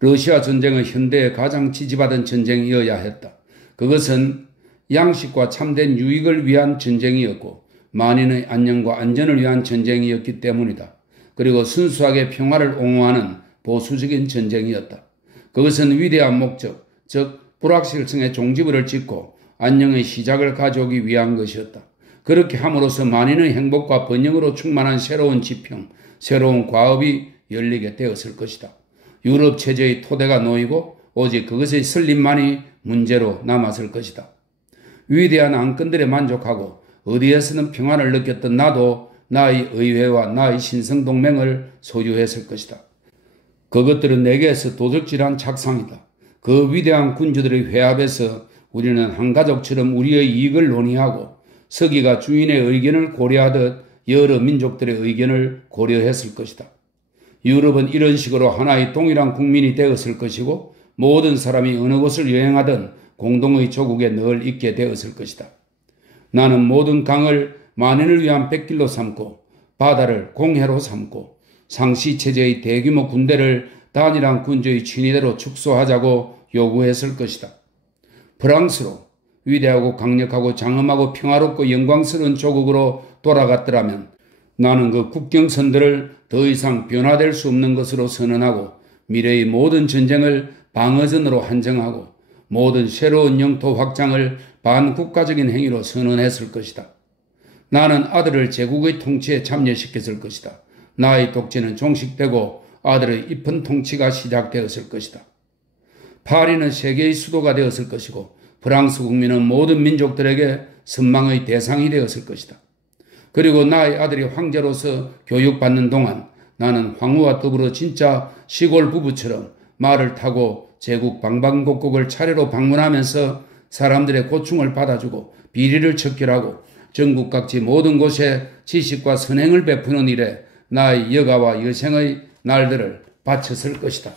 러시아 전쟁은 현대에 가장 지지받은 전쟁이어야 했다. 그것은 양식과 참된 유익을 위한 전쟁이었고 만인의 안녕과 안전을 위한 전쟁이었기 때문이다. 그리고 순수하게 평화를 옹호하는 보수적인 전쟁이었다. 그것은 위대한 목적, 즉 불확실성의 종지부를 짓고 안녕의 시작을 가져오기 위한 것이었다. 그렇게 함으로써 만인의 행복과 번영으로 충만한 새로운 지평, 새로운 과업이 열리게 되었을 것이다. 유럽 체제의 토대가 놓이고 오직 그것의 설립만이 문제로 남았을 것이다. 위대한 안건들에 만족하고 어디에서는 평안을 느꼈던 나도 나의 의회와 나의 신성동맹을 소유했을 것이다. 그것들은 내게서 도적질한 착상이다. 그 위대한 군주들의 회합에서 우리는 한 가족처럼 우리의 이익을 논의하고 서기가 주인의 의견을 고려하듯 여러 민족들의 의견을 고려했을 것이다. 유럽은 이런 식으로 하나의 동일한 국민이 되었을 것이고 모든 사람이 어느 곳을 여행하든 공동의 조국에 늘 있게 되었을 것이다. 나는 모든 강을 만인을 위한 백길로 삼고 바다를 공해로 삼고 상시체제의 대규모 군대를 단일한 군주의 친위대로 축소하자고 요구했을 것이다. 프랑스로 위대하고 강력하고 장엄하고 평화롭고 영광스러운 조국으로 돌아갔더라면 나는 그 국경선들을 더 이상 변화될 수 없는 것으로 선언하고 미래의 모든 전쟁을 방어전으로 한정하고 모든 새로운 영토 확장을 반국가적인 행위로 선언했을 것이다. 나는 아들을 제국의 통치에 참여시켰을 것이다. 나의 독재는 종식되고 아들의 입헌 통치가 시작되었을 것이다. 파리는 세계의 수도가 되었을 것이고 프랑스 국민은 모든 민족들에게 선망의 대상이 되었을 것이다. 그리고 나의 아들이 황제로서 교육받는 동안 나는 황후와 더불어 진짜 시골 부부처럼 말을 타고 제국 방방곡곡을 차례로 방문하면서 사람들의 고충을 받아주고 비리를 척결하고 전국 각지 모든 곳에 지식과 선행을 베푸는 일에 나의 여가와 여생의 날들을 바쳤을 것이다.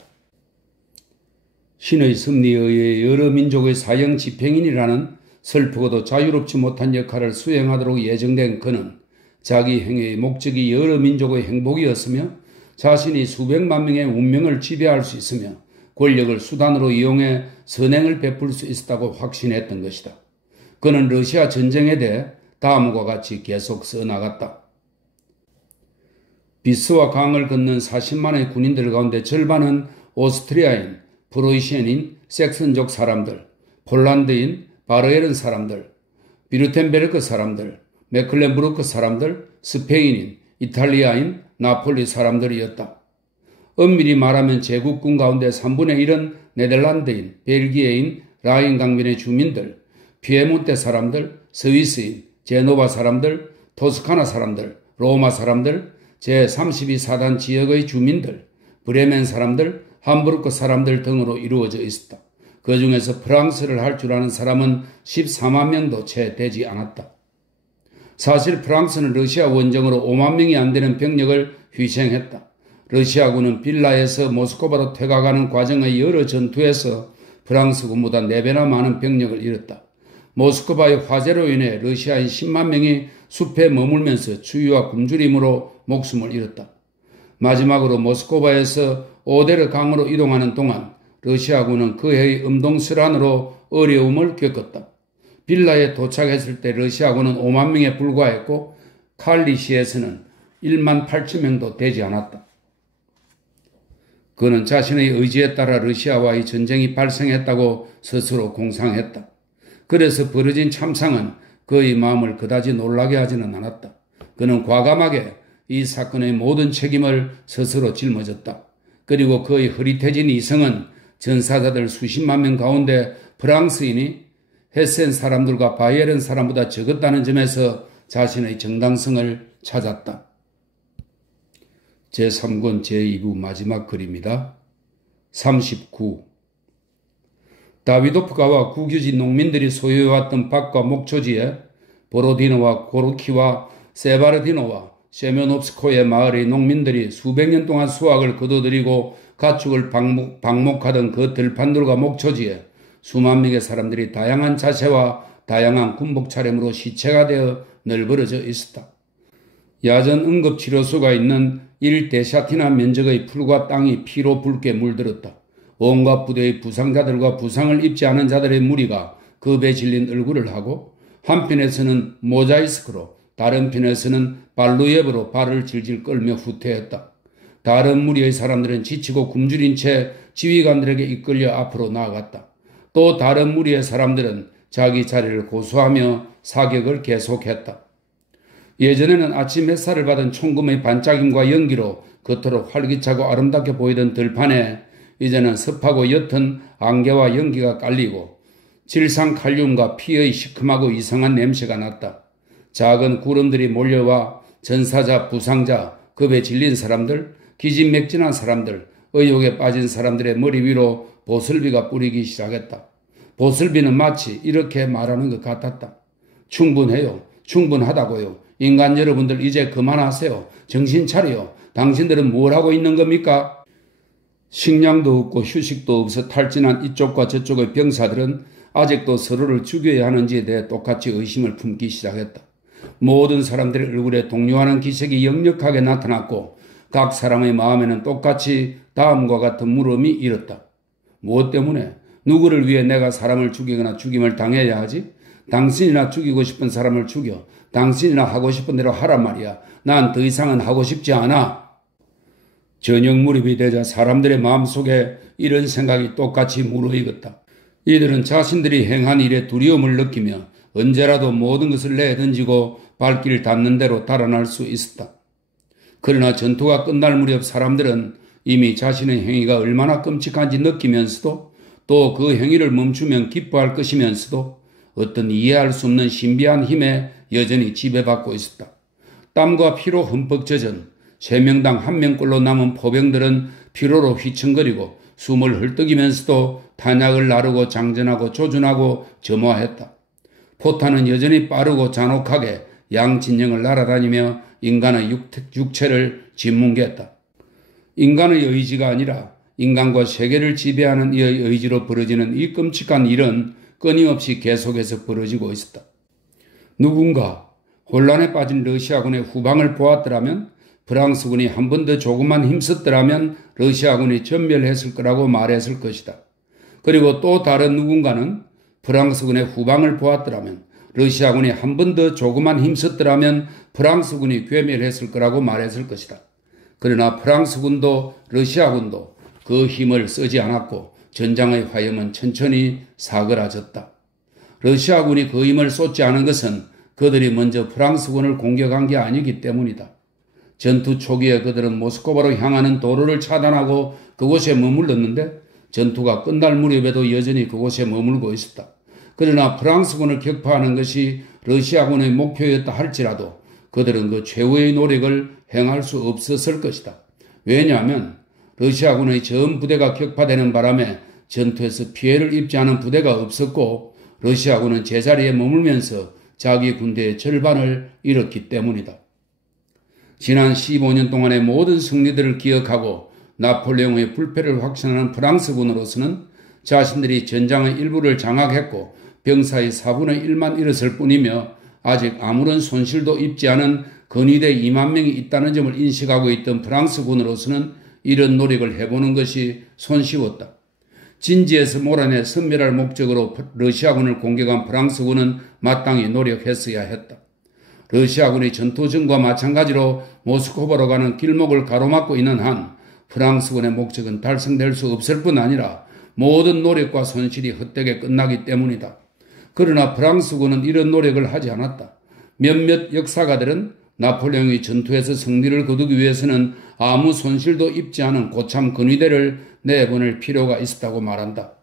신의 섭리에 의해 여러 민족의 사형 집행인이라는 슬프고도 자유롭지 못한 역할을 수행하도록 예정된 그는 자기 행위의 목적이 여러 민족의 행복이었으며 자신이 수백만 명의 운명을 지배할 수 있으며 권력을 수단으로 이용해 선행을 베풀 수 있었다고 확신했던 것이다. 그는 러시아 전쟁에 대해 다음과 같이 계속 써나갔다. 비스와 강을 건넌 40만의 군인들 가운데 절반은 오스트리아인, 프로이시안인, 섹슨족 사람들, 폴란드인, 바르에른 사람들, 비르텐베르크 사람들, 메클렌부르크 사람들, 스페인인, 이탈리아인, 나폴리 사람들이었다. 엄밀히 말하면 제국군 가운데 3분의 1은 네덜란드인, 벨기에인, 라인 강변의 주민들, 피에몬테 사람들, 스위스인, 제노바 사람들, 토스카나 사람들, 로마 사람들, 제32사단 지역의 주민들, 브레멘 사람들, 함부르크 사람들 등으로 이루어져 있었다. 그 중에서 프랑스를 할 줄 아는 사람은 14만 명도 채 되지 않았다. 사실 프랑스는 러시아 원정으로 5만 명이 안 되는 병력을 희생했다. 러시아군은 빌라에서 모스크바로 퇴각하는 과정의 여러 전투에서 프랑스군보다 4배나 많은 병력을 잃었다. 모스크바의 화재로 인해 러시아인 10만 명이 숲에 머물면서 추위와 굶주림으로 목숨을 잃었다. 마지막으로 모스크바에서 오데르 강으로 이동하는 동안 러시아군은 그 해의 음동설안으로 어려움을 겪었다. 빌라에 도착했을 때 러시아군은 5만 명에 불과했고 칼리시에서는 1만 8천 명도 되지 않았다. 그는 자신의 의지에 따라 러시아와의 전쟁이 발생했다고 스스로 공상했다. 그래서 벌어진 참상은 그의 마음을 그다지 놀라게 하지는 않았다. 그는 과감하게 이 사건의 모든 책임을 스스로 짊어졌다. 그리고 그의 흐릿해진 이성은 전사자들 수십만 명 가운데 프랑스인이 헤센 사람들과 바이에른 사람보다 적었다는 점에서 자신의 정당성을 찾았다. 제3권 제2부 마지막 글입니다. 39. 다비도프가와 국유지 농민들이 소유해왔던 밭과 목초지에 보로디노와 고르키와 세바르디노와 세면옵스코의 마을의 농민들이 수백 년 동안 수확을 거둬들이고 가축을 방목하던 그 들판들과 목초지에 수만 명의 사람들이 다양한 자세와 다양한 군복 차림으로 시체가 되어 널브러져 있었다. 야전 응급치료소가 있는 1데샤티나 면적의 풀과 땅이 피로 붉게 물들었다. 온갖 부대의 부상자들과 부상을 입지 않은 자들의 무리가 겁에 질린 얼굴을 하고 한편에서는 모자이스크로 다른 편에서는 발루예브로 발을 질질 끌며 후퇴했다. 다른 무리의 사람들은 지치고 굶주린 채 지휘관들에게 이끌려 앞으로 나아갔다. 또 다른 무리의 사람들은 자기 자리를 고수하며 사격을 계속했다. 예전에는 아침 햇살을 받은 총금의 반짝임과 연기로 겉으로 활기차고 아름답게 보이던 들판에 이제는 습하고 옅은 안개와 연기가 깔리고 질산칼륨과 피의 시큼하고 이상한 냄새가 났다. 작은 구름들이 몰려와 전사자, 부상자, 겁에 질린 사람들, 기진맥진한 사람들, 의욕에 빠진 사람들의 머리 위로 보슬비가 뿌리기 시작했다. 보슬비는 마치 이렇게 말하는 것 같았다. 충분해요. 충분하다고요. 인간 여러분들 이제 그만하세요. 정신 차려요. 당신들은 뭘 하고 있는 겁니까? 식량도 없고 휴식도 없어 탈진한 이쪽과 저쪽의 병사들은 아직도 서로를 죽여야 하는지에 대해 똑같이 의심을 품기 시작했다. 모든 사람들의 얼굴에 동요하는 기색이 역력하게 나타났고 각 사람의 마음에는 똑같이 다음과 같은 물음이 일었다. 무엇 때문에? 누구를 위해 내가 사람을 죽이거나 죽임을 당해야 하지? 당신이나 죽이고 싶은 사람을 죽여. 당신이나 하고 싶은 대로 하란 말이야. 난 더 이상은 하고 싶지 않아. 저녁 무렵이 되자 사람들의 마음속에 이런 생각이 똑같이 무르익었다. 이들은 자신들이 행한 일에 두려움을 느끼며 언제라도 모든 것을 내던지고 발길 닿는 대로 달아날 수 있었다. 그러나 전투가 끝날 무렵 사람들은 이미 자신의 행위가 얼마나 끔찍한지 느끼면서도 또 그 행위를 멈추면 기뻐할 것이면서도 어떤 이해할 수 없는 신비한 힘에 여전히 지배받고 있었다. 땀과 피로 흠뻑 젖은 3명당 1명꼴로 남은 포병들은 피로로 휘청거리고 숨을 헐떡이면서도 탄약을 나르고 장전하고 조준하고 점화했다. 포탄은 여전히 빠르고 잔혹하게 양진영을 날아다니며 인간의 육체를 짓뭉개했다. 인간의 의지가 아니라 인간과 세계를 지배하는 이의 의지로 벌어지는 이 끔찍한 일은 끊임없이 계속해서 벌어지고 있었다. 누군가 혼란에 빠진 러시아군의 후방을 보았더라면 프랑스군이 한 번 더 조금만 힘썼더라면 러시아군이 전멸했을 거라고 말했을 것이다. 그리고 또 다른 누군가는 프랑스군의 후방을 보았더라면 러시아군이 한 번 더 조금만 힘썼더라면 프랑스군이 괴멸했을 거라고 말했을 것이다. 그러나 프랑스군도 러시아군도 그 힘을 쓰지 않았고 전장의 화염은 천천히 사그라졌다. 러시아군이 그 힘을 쏟지 않은 것은 그들이 먼저 프랑스군을 공격한 게 아니기 때문이다. 전투 초기에 그들은 모스크바로 향하는 도로를 차단하고 그곳에 머물렀는데 전투가 끝날 무렵에도 여전히 그곳에 머물고 있었다. 그러나 프랑스군을 격파하는 것이 러시아군의 목표였다 할지라도 그들은 그 최후의 노력을 행할 수 없었을 것이다. 왜냐하면 러시아군의 전 부대가 격파되는 바람에 전투에서 피해를 입지 않은 부대가 없었고 러시아군은 제자리에 머물면서 자기 군대의 절반을 잃었기 때문이다. 지난 15년 동안의 모든 승리들을 기억하고 나폴레옹의 불패를 확신하는 프랑스군으로서는 자신들이 전장의 일부를 장악했고 병사의 4분의 1만 잃었을 뿐이며 아직 아무런 손실도 입지 않은 근위대 2만 명이 있다는 점을 인식하고 있던 프랑스군으로서는 이런 노력을 해보는 것이 손쉬웠다. 진지에서 몰아내 섬멸할 목적으로 러시아군을 공격한 프랑스군은 마땅히 노력했어야 했다. 러시아군의 전투전과 마찬가지로 모스크바로 가는 길목을 가로막고 있는 한 프랑스군의 목적은 달성될 수 없을 뿐 아니라 모든 노력과 손실이 헛되게 끝나기 때문이다. 그러나 프랑스군은 이런 노력을 하지 않았다. 몇몇 역사가들은 나폴레옹이 전투에서 승리를 거두기 위해서는 아무 손실도 입지 않은 고참 근위대를 내보낼 필요가 있었다고 말한다.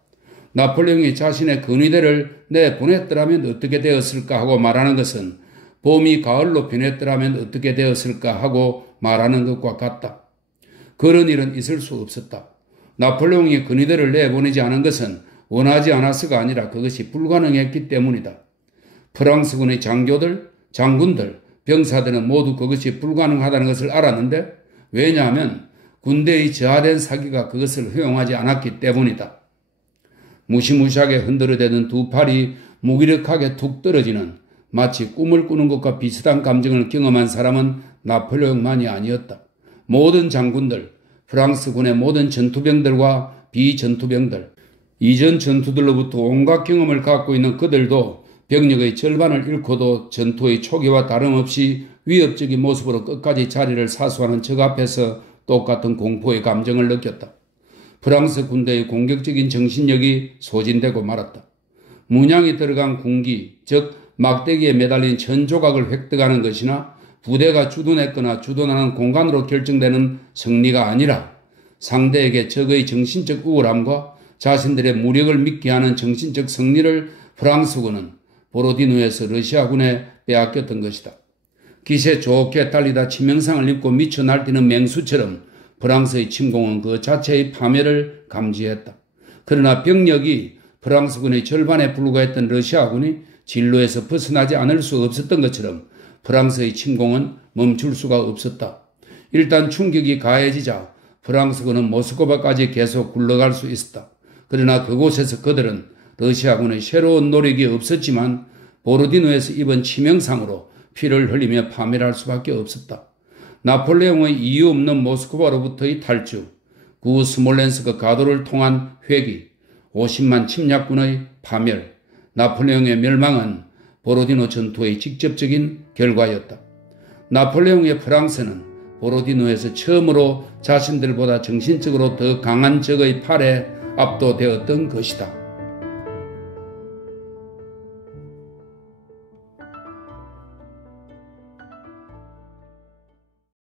나폴레옹이 자신의 근위대를 내보냈더라면 어떻게 되었을까 하고 말하는 것은 봄이 가을로 변했더라면 어떻게 되었을까 하고 말하는 것과 같다. 그런 일은 있을 수 없었다. 나폴레옹이 근위대를 내보내지 않은 것은 원하지 않아서가 아니라 그것이 불가능했기 때문이다. 프랑스군의 장교들, 장군들, 병사들은 모두 그것이 불가능하다는 것을 알았는데 왜냐하면 군대의 저하된 사기가 그것을 허용하지 않았기 때문이다. 무시무시하게 흔들어대던 두 팔이 무기력하게 툭 떨어지는 마치 꿈을 꾸는 것과 비슷한 감정을 경험한 사람은 나폴레옹만이 아니었다. 모든 장군들, 프랑스군의 모든 전투병들과 비전투병들, 이전 전투들로부터 온갖 경험을 갖고 있는 그들도 병력의 절반을 잃고도 전투의 초기와 다름없이 위협적인 모습으로 끝까지 자리를 사수하는 적 앞에서 똑같은 공포의 감정을 느꼈다. 프랑스 군대의 공격적인 정신력이 소진되고 말았다. 문양이 들어간 군기, 즉 막대기에 매달린 천조각을 획득하는 것이나 부대가 주둔했거나 주둔하는 공간으로 결정되는 승리가 아니라 상대에게 적의 정신적 우월함과 자신들의 무력을 믿게 하는 정신적 승리를 프랑스군은 보로디누에서 러시아군에 빼앗겼던 것이다. 기세 좋게 달리다 치명상을 입고 미쳐 날뛰는 맹수처럼 프랑스의 침공은 그 자체의 파멸을 감지했다. 그러나 병력이 프랑스군의 절반에 불과했던 러시아군이 진로에서 벗어나지 않을 수 없었던 것처럼 프랑스의 침공은 멈출 수가 없었다. 일단 충격이 가해지자 프랑스군은 모스크바까지 계속 굴러갈 수 있었다. 그러나 그곳에서 그들은 러시아군의 새로운 노력이 없었지만 보로디노에서 입은 치명상으로 피를 흘리며 파멸할 수밖에 없었다. 나폴레옹의 이유 없는 모스크바로부터의 탈주, 구 스몰렌스크 가도를 통한 회귀, 50만 침략군의 파멸, 나폴레옹의 멸망은 보로디노 전투의 직접적인 결과였다. 나폴레옹의 프랑스는 보로디노에서 처음으로 자신들보다 정신적으로 더 강한 적의 팔에 압도되었던 것이다.